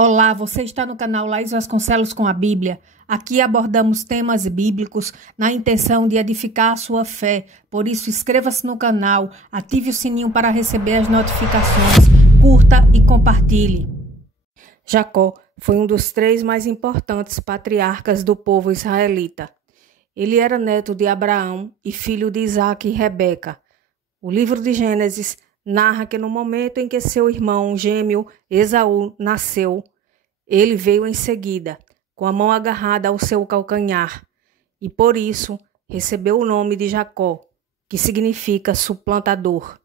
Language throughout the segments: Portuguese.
Olá, você está no canal Laís Vasconcelos com a Bíblia. Aqui abordamos temas bíblicos na intenção de edificar a sua fé. Por isso, inscreva-se no canal, ative o sininho para receber as notificações, curta e compartilhe. Jacó foi um dos 3 mais importantes patriarcas do povo israelita. Ele era neto de Abraão e filho de Isaque e Rebeca. O livro de Gênesis narra que no momento em que seu irmão gêmeo Esaú nasceu, ele veio em seguida, com a mão agarrada ao seu calcanhar, e por isso recebeu o nome de Jacó, que significa suplantador.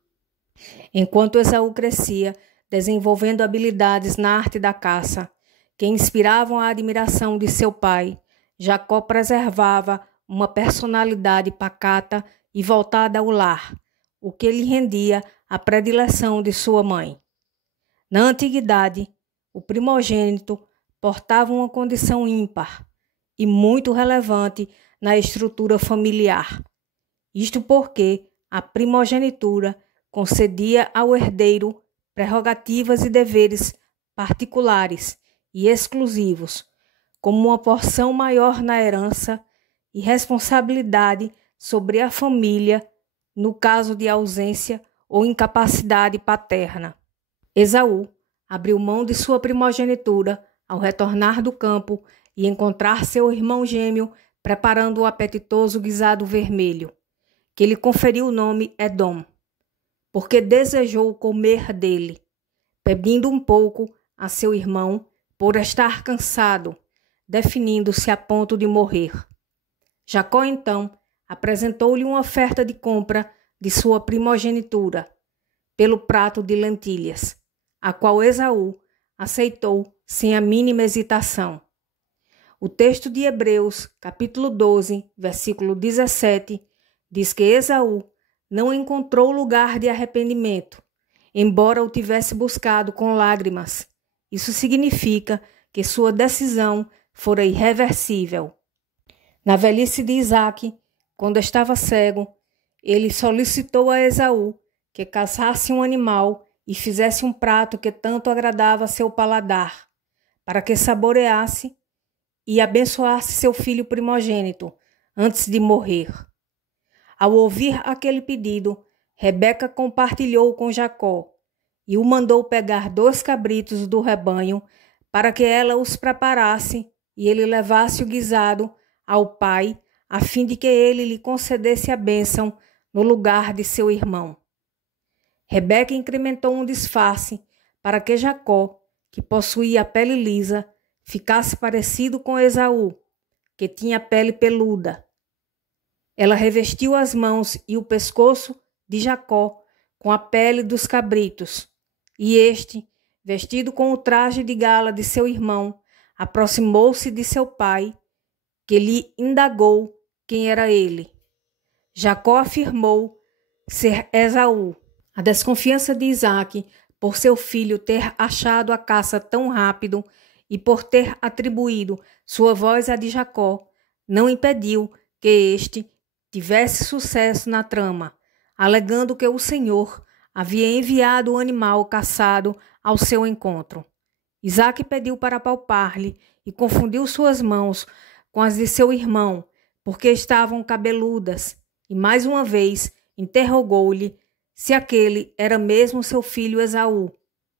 Enquanto Esaú crescia, desenvolvendo habilidades na arte da caça, que inspiravam a admiração de seu pai, Jacó preservava uma personalidade pacata e voltada ao lar, o que lhe rendia a predileção de sua mãe. Na antiguidade, o primogênito portava uma condição ímpar e muito relevante na estrutura familiar. Isto porque a primogenitura concedia ao herdeiro prerrogativas e deveres particulares e exclusivos, como uma porção maior na herança e responsabilidade sobre a família no caso de ausência ou incapacidade paterna. Esaú abriu mão de sua primogenitura ao retornar do campo e encontrar seu irmão gêmeo preparando o apetitoso guisado vermelho, que lhe conferiu o nome Edom, porque desejou comer dele, pedindo um pouco a seu irmão por estar cansado, definindo-se a ponto de morrer. Jacó, então, apresentou-lhe uma oferta de compra de sua primogenitura, pelo prato de lentilhas, a qual Esaú aceitou sem a mínima hesitação. O texto de Hebreus, capítulo 12, versículo 17, diz que Esaú não encontrou lugar de arrependimento, embora o tivesse buscado com lágrimas. Isso significa que sua decisão fora irreversível. Na velhice de Isaque, quando estava cego, ele solicitou a Esaú que caçasse um animal e fizesse um prato que tanto agradava seu paladar, para que saboreasse e abençoasse seu filho primogênito antes de morrer. Ao ouvir aquele pedido, Rebeca compartilhou com Jacó e o mandou pegar 2 cabritos do rebanho para que ela os preparasse e ele levasse o guisado ao pai, a fim de que ele lhe concedesse a bênção no lugar de seu irmão. Rebeca incrementou um disfarce para que Jacó, que possuía a pele lisa, ficasse parecido com Esaú, que tinha a pele peluda. Ela revestiu as mãos e o pescoço de Jacó com a pele dos cabritos, e este, vestido com o traje de gala de seu irmão, aproximou-se de seu pai, que lhe indagou quem era ele. Jacó afirmou ser Esaú. A desconfiança de Isaque por seu filho ter achado a caça tão rápido e por ter atribuído sua voz à de Jacó não impediu que este tivesse sucesso na trama, alegando que o Senhor havia enviado o animal caçado ao seu encontro. Isaque pediu para apalpar-lhe e confundiu suas mãos com as de seu irmão, porque estavam cabeludas, e mais uma vez interrogou-lhe se aquele era mesmo seu filho Esaú.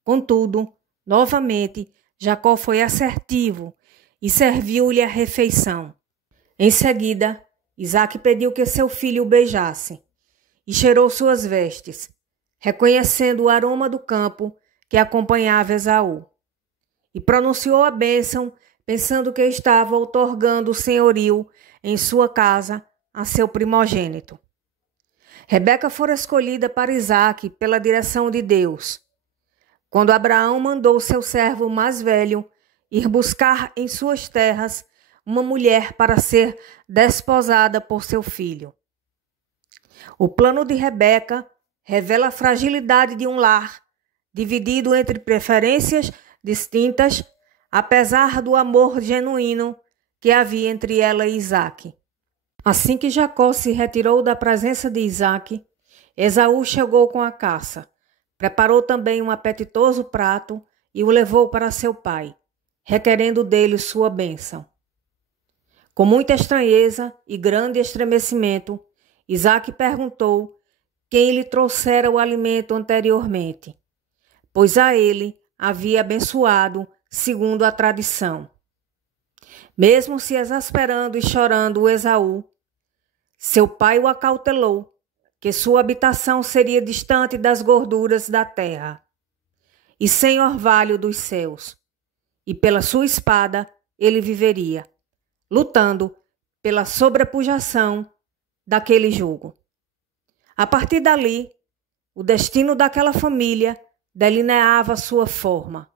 Contudo, novamente, Jacó foi assertivo e serviu-lhe a refeição. Em seguida, Isaque pediu que seu filho o beijasse e cheirou suas vestes, reconhecendo o aroma do campo que acompanhava Esaú, e pronunciou a bênção, pensando que estava outorgando o senhorio em sua casa a seu primogênito. Rebeca fora escolhida para Isaque pela direção de Deus, quando Abraão mandou seu servo mais velho ir buscar em suas terras uma mulher para ser desposada por seu filho. O plano de Rebeca revela a fragilidade de um lar, dividido entre preferências distintas, apesar do amor genuíno que havia entre ela e Isaque. Assim que Jacó se retirou da presença de Isaque, Esaú chegou com a caça, preparou também um apetitoso prato e o levou para seu pai. requerendo dele sua bênção. Com muita estranheza e grande estremecimento, Isaque perguntou quem lhe trouxera o alimento anteriormente, pois a ele havia abençoado segundo a tradição. Mesmo se exasperando e chorando o Esaú, seu pai o acautelou que sua habitação seria distante das gorduras da terra e sem orvalho dos céus, e pela sua espada ele viveria, lutando pela sobrepujação daquele jugo. A partir dali, o destino daquela família delineava sua forma,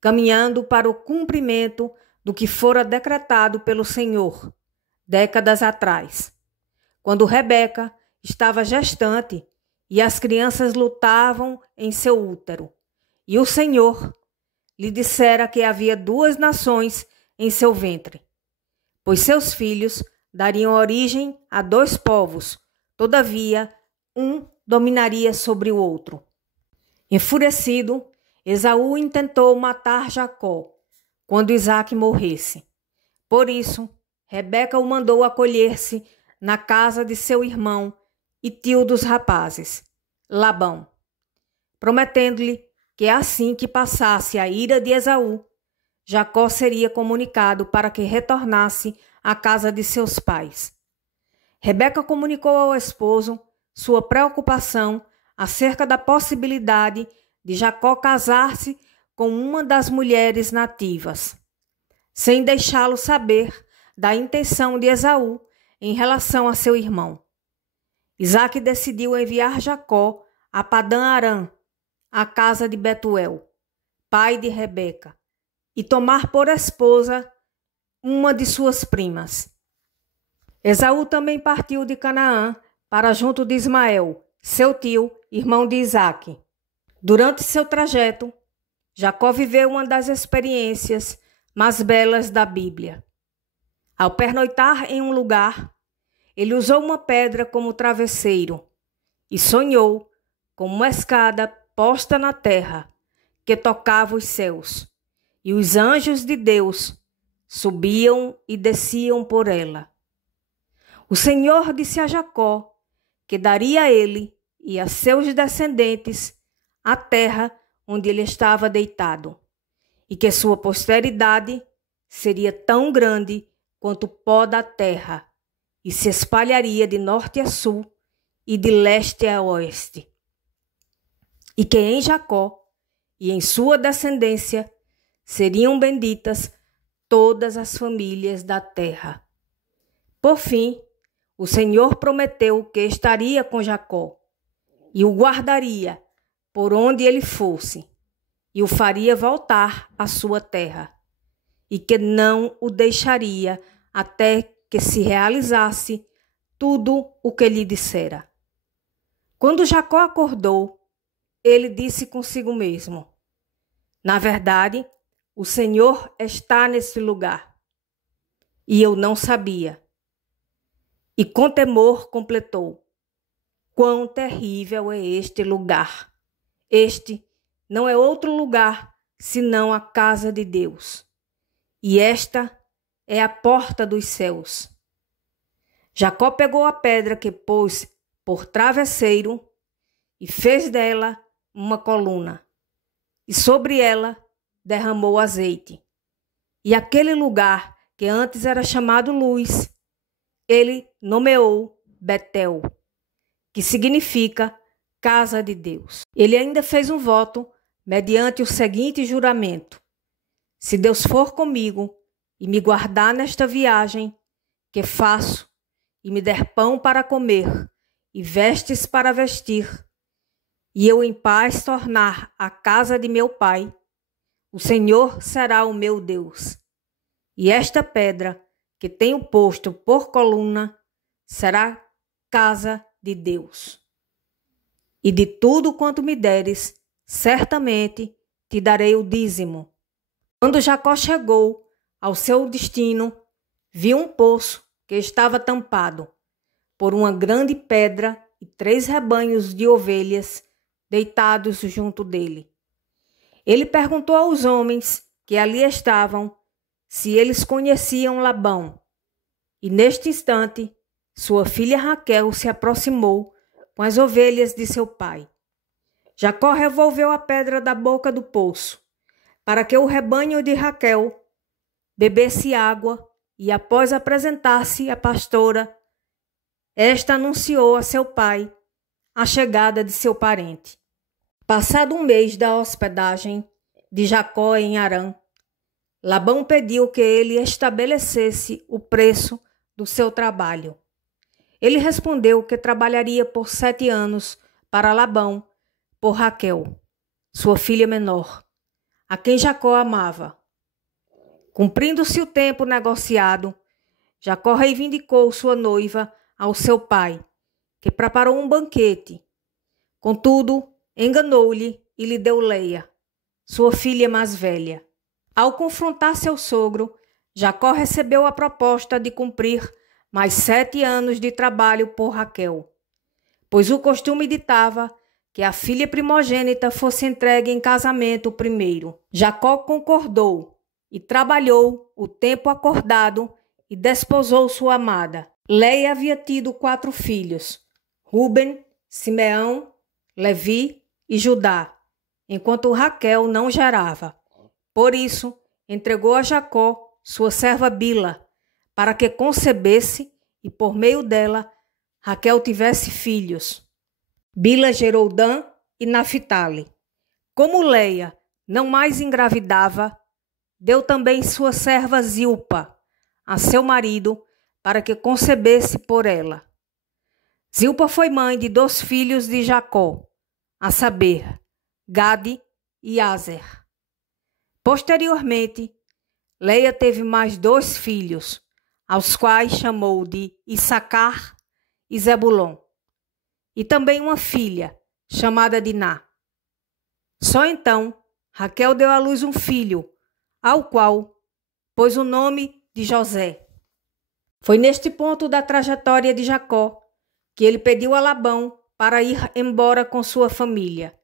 caminhando para o cumprimento do que fora decretado pelo Senhor décadas atrás, quando Rebeca estava gestante e as crianças lutavam em seu útero, e o Senhor lhe dissera que havia 2 nações em seu ventre, pois seus filhos dariam origem a 2 povos, todavia um dominaria sobre o outro. Enfurecido, Esaú intentou matar Jacó quando Isaque morresse. Por isso, Rebeca o mandou acolher-se na casa de seu irmão e tio dos rapazes, Labão, prometendo-lhe que assim que passasse a ira de Esaú, Jacó seria comunicado para que retornasse à casa de seus pais. Rebeca comunicou ao esposo sua preocupação acerca da possibilidade de Jacó casar-se com uma das mulheres nativas, sem deixá-lo saber da intenção de Esaú em relação a seu irmão. Isaque decidiu enviar Jacó a Padã-Arã, a casa de Betuel, pai de Rebeca, e tomar por esposa uma de suas primas. Esaú também partiu de Canaã para junto de Ismael, seu tio, irmão de Isaque. Durante seu trajeto, Jacó viveu uma das experiências mais belas da Bíblia. Ao pernoitar em um lugar, ele usou uma pedra como travesseiro e sonhou com uma escada posta na terra que tocava os céus, e os anjos de Deus subiam e desciam por ela. O Senhor disse a Jacó que daria a ele e a seus descendentes a terra onde ele estava deitado, e que sua posteridade seria tão grande quanto o pó da terra, e se espalharia de norte a sul e de leste a oeste. E que em Jacó e em sua descendência seriam benditas todas as famílias da terra. Por fim, o Senhor prometeu que estaria com Jacó e o guardaria por onde ele fosse, e o faria voltar à sua terra, e que não o deixaria até que se realizasse tudo o que lhe dissera. Quando Jacó acordou, ele disse consigo mesmo: na verdade, o Senhor está nesse lugar, e eu não sabia. E com temor completou: quão terrível é este lugar! Este não é outro lugar senão a casa de Deus, e esta é a porta dos céus. Jacó pegou a pedra que pôs por travesseiro e fez dela uma coluna, e sobre ela derramou azeite. E aquele lugar que antes era chamado Luz, ele nomeou Betel, que significa casa de Deus. Ele ainda fez um voto mediante o seguinte juramento: se Deus for comigo e me guardar nesta viagem que faço, e me der pão para comer e vestes para vestir, e eu em paz tornar a casa de meu pai, o Senhor será o meu Deus. E esta pedra que tenho posto por coluna será casa de Deus. E de tudo quanto me deres, certamente te darei o dízimo. Quando Jacó chegou ao seu destino, viu um poço que estava tampado por uma grande pedra e 3 rebanhos de ovelhas deitados junto dele. Ele perguntou aos homens que ali estavam se eles conheciam Labão. E neste instante, sua filha Raquel se aproximou com as ovelhas de seu pai. Jacó revolveu a pedra da boca do poço, para que o rebanho de Raquel bebesse água, e após apresentar-se à pastora, esta anunciou a seu pai a chegada de seu parente. Passado um mês da hospedagem de Jacó em Harã, Labão pediu que ele estabelecesse o preço do seu trabalho. Ele respondeu que trabalharia por 7 anos para Labão por Raquel, sua filha menor, a quem Jacó amava. Cumprindo-se o tempo negociado, Jacó reivindicou sua noiva ao seu pai, que preparou um banquete. Contudo, enganou-lhe e lhe deu Leia, sua filha mais velha. Ao confrontar seu sogro, Jacó recebeu a proposta de cumprir mais 7 anos de trabalho por Raquel, pois o costume ditava que a filha primogênita fosse entregue em casamento primeiro. Jacó concordou e trabalhou o tempo acordado e desposou sua amada. Leia havia tido 4 filhos, Ruben, Simeão, Levi e Judá, enquanto Raquel não gerava. Por isso, entregou a Jacó sua serva Bila, para que concebesse e por meio dela Raquel tivesse filhos. Bila gerou Dan e Naphtali. Como Leia não mais engravidava, deu também sua serva Zilpa a seu marido, para que concebesse por ela. Zilpa foi mãe de 2 filhos de Jacó, a saber, Gade e Aser. Posteriormente, Leia teve mais 2 filhos, aos quais chamou de Issacar e Zebulon, e também uma filha, chamada Diná. Só então, Raquel deu à luz um filho, ao qual pôs o nome de José. Foi neste ponto da trajetória de Jacó que ele pediu a Labão para ir embora com sua família.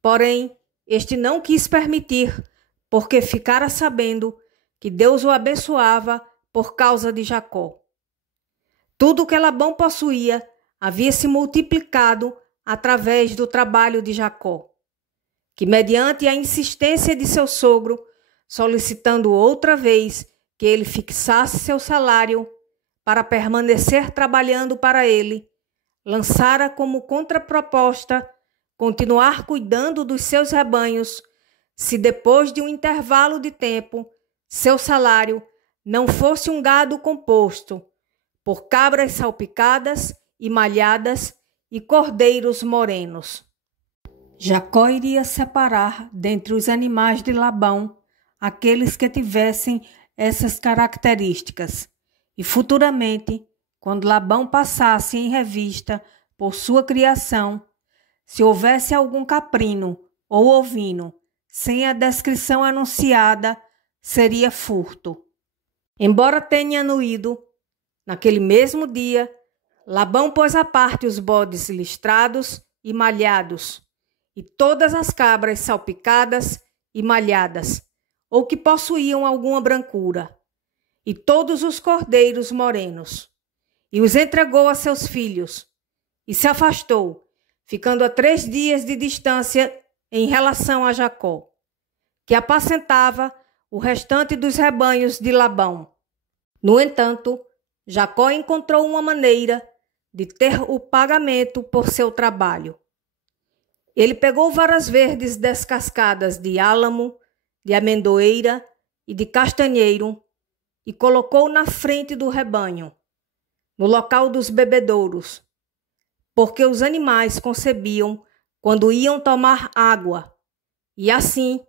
Porém, este não quis permitir, porque ficara sabendo que Deus o abençoava por causa de Jacó. Tudo que Labão possuía havia se multiplicado através do trabalho de Jacó, que mediante a insistência de seu sogro, solicitando outra vez que ele fixasse seu salário para permanecer trabalhando para ele, lançara como contraproposta continuar cuidando dos seus rebanhos, se depois de um intervalo de tempo, seu salário não fosse um gado composto por cabras salpicadas e malhadas e cordeiros morenos. Jacó iria separar dentre os animais de Labão aqueles que tivessem essas características, e futuramente, quando Labão passasse em revista por sua criação, se houvesse algum caprino ou ovino sem a descrição anunciada, seria furto. Embora tenha anuído, naquele mesmo dia, Labão pôs à parte os bodes listrados e malhados, e todas as cabras salpicadas e malhadas, ou que possuíam alguma brancura, e todos os cordeiros morenos, e os entregou a seus filhos, e se afastou, ficando a 3 dias de distância em relação a Jacó, que apacentava o restante dos rebanhos de Labão. No entanto, Jacó encontrou uma maneira de ter o pagamento por seu trabalho. Ele pegou varas verdes descascadas de álamo, de amendoeira e de castanheiro e colocou na frente do rebanho, no local dos bebedouros, porque os animais concebiam quando iam tomar água, e assim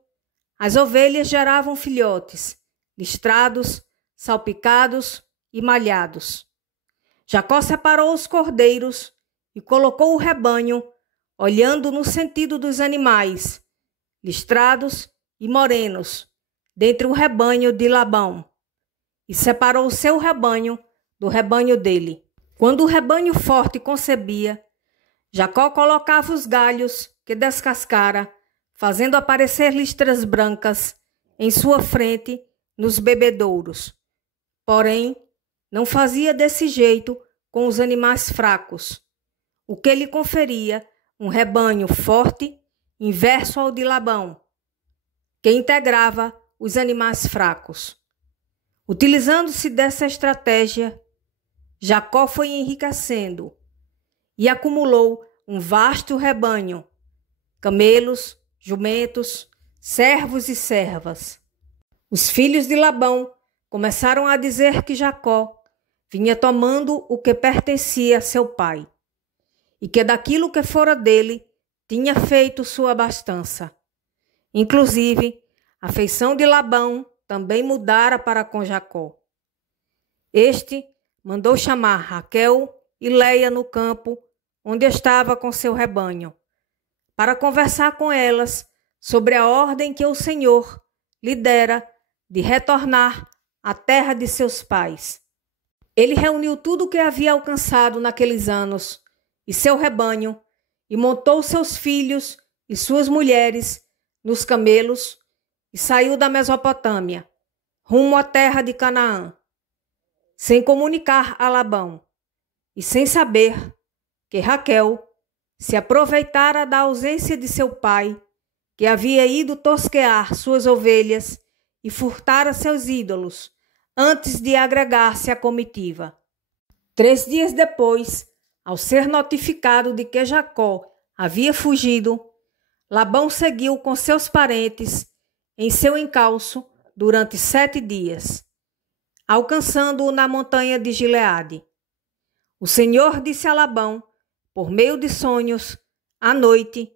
as ovelhas geravam filhotes, listrados, salpicados e malhados. Jacó separou os cordeiros e colocou o rebanho, olhando no sentido dos animais, listrados e morenos, dentre o rebanho de Labão, e separou o seu rebanho do rebanho dele. Quando o rebanho forte concebia, Jacó colocava os galhos que descascara, fazendo aparecer listras brancas em sua frente nos bebedouros. Porém, não fazia desse jeito com os animais fracos, o que lhe conferia um rebanho forte, inverso ao de Labão, que integrava os animais fracos. Utilizando-se dessa estratégia, Jacó foi enriquecendo e acumulou um vasto rebanho, camelos, jumentos, servos e servas. Os filhos de Labão começaram a dizer que Jacó vinha tomando o que pertencia a seu pai, e que daquilo que fora dele tinha feito sua abastança. Inclusive, a feição de Labão também mudara para com Jacó. Este mandou chamar Raquel e Leia no campo onde estava com seu rebanho, para conversar com elas sobre a ordem que o Senhor lhe dera de retornar à terra de seus pais. Ele reuniu tudo o que havia alcançado naqueles anos e seu rebanho, e montou seus filhos e suas mulheres nos camelos e saiu da Mesopotâmia, rumo à terra de Canaã, sem comunicar a Labão e sem saber que Raquel se aproveitara da ausência de seu pai, que havia ido tosquear suas ovelhas e furtara seus ídolos, antes de agregar-se à comitiva. 3 dias depois, ao ser notificado de que Jacó havia fugido, Labão seguiu com seus parentes em seu encalço durante 7 dias, alcançando-o na montanha de Gileade. O Senhor disse a Labão, por meio de sonhos, à noite,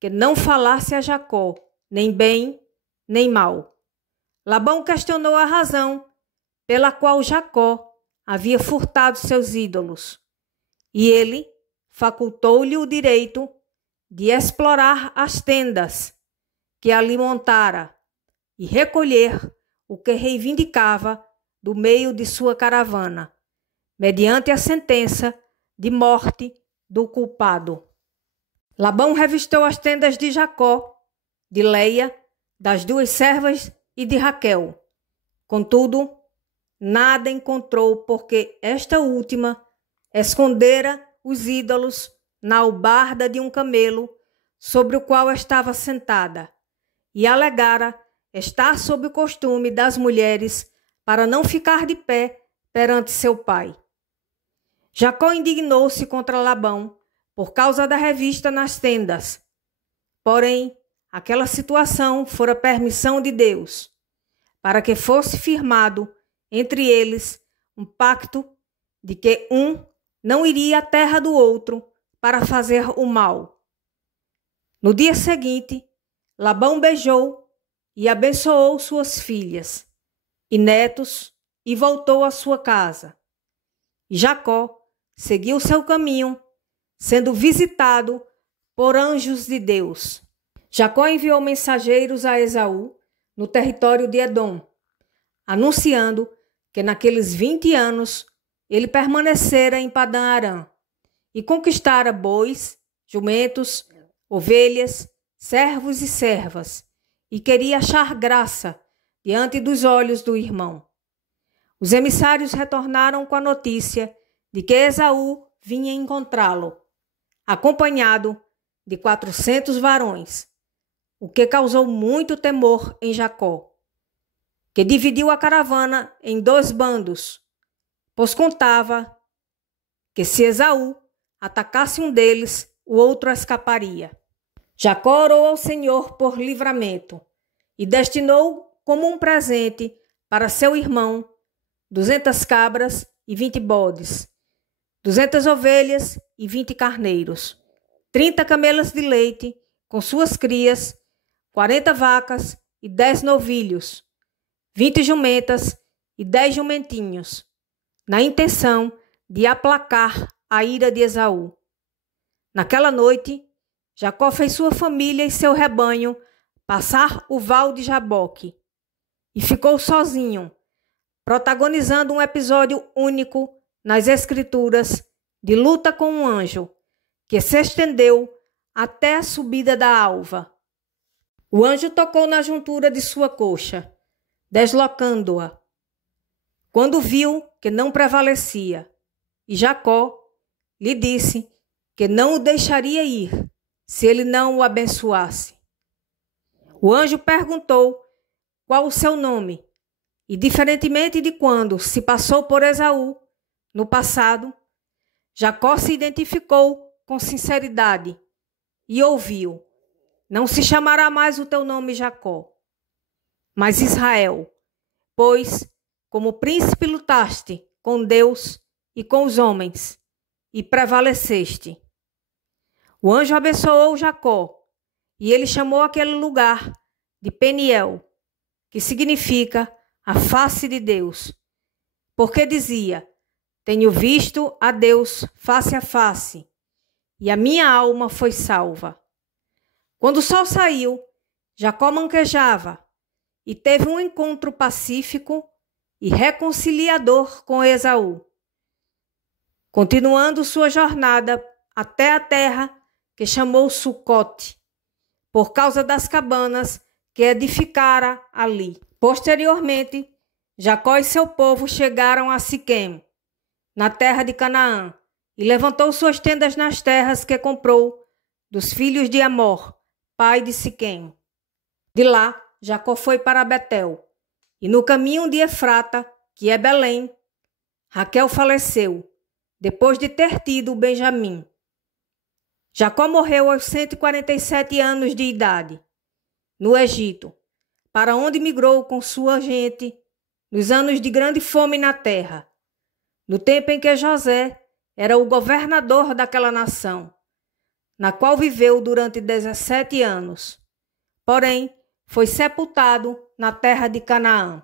que não falasse a Jacó, nem bem, nem mal. Labão questionou a razão pela qual Jacó havia furtado seus ídolos, e ele facultou-lhe o direito de explorar as tendas que ali montara e recolher o que reivindicava do meio de sua caravana, mediante a sentença de morte do culpado. Labão revistou as tendas de Jacó, de Leia, das 2 servas e de Raquel. Contudo, nada encontrou, porque esta última escondera os ídolos na albarda de um camelo sobre o qual estava sentada, e alegara estar sob o costume das mulheres para não ficar de pé perante seu pai. Jacó indignou-se contra Labão por causa da revista nas tendas. Porém, aquela situação fora permissão de Deus, para que fosse firmado entre eles um pacto de que um não iria à terra do outro para fazer o mal. No dia seguinte, Labão beijou e abençoou suas filhas e netos e voltou à sua casa. E Jacó seguiu seu caminho, sendo visitado por anjos de Deus. Jacó enviou mensageiros a Esaú, no território de Edom, anunciando que naqueles 20 anos ele permanecera em Padã-Arã e conquistara bois, jumentos, ovelhas, servos e servas, e queria achar graça diante dos olhos do irmão. Os emissários retornaram com a notícia de que Esaú vinha encontrá-lo, acompanhado de 400 varões, o que causou muito temor em Jacó, que dividiu a caravana em 2 bandos, pois contava que se Esaú atacasse um deles, o outro escaparia. Jacó orou ao Senhor por livramento e destinou como um presente para seu irmão 200 cabras e 20 bodes, 200 ovelhas e 20 carneiros, 30 camelos de leite com suas crias, 40 vacas e 10 novilhos, 20 jumentas e 10 jumentinhos, na intenção de aplacar a ira de Esaú. Naquela noite, Jacó fez sua família e seu rebanho passar o val de Jaboque e ficou sozinho, protagonizando um episódio único nas Escrituras de luta com um anjo, que se estendeu até a subida da alva. O anjo tocou na juntura de sua coxa, deslocando-a, quando viu que não prevalecia, e Jacó lhe disse que não o deixaria ir, se ele não o abençoasse. O anjo perguntou qual o seu nome, e diferentemente de quando se passou por Esaú, no passado, Jacó se identificou com sinceridade e ouviu: não se chamará mais o teu nome Jacó, mas Israel, pois como príncipe lutaste com Deus e com os homens, e prevaleceste. O anjo abençoou Jacó, e ele chamou aquele lugar de Peniel, que significa a face de Deus, porque dizia: tenho visto a Deus face a face, e a minha alma foi salva. Quando o sol saiu, Jacó manquejava e teve um encontro pacífico e reconciliador com Esaú, continuando sua jornada até a terra que chamou Sucote, por causa das cabanas que edificara ali. Posteriormente, Jacó e seu povo chegaram a Siquém, na terra de Canaã, e levantou suas tendas nas terras que comprou dos filhos de Amor, pai de Siquém. De lá, Jacó foi para Betel, e no caminho de Efrata, que é Belém, Raquel faleceu, depois de ter tido Benjamim. Jacó morreu aos 147 anos de idade, no Egito, para onde migrou com sua gente nos anos de grande fome na terra, no tempo em que José era o governador daquela nação, na qual viveu durante 17 anos. Porém, foi sepultado na terra de Canaã.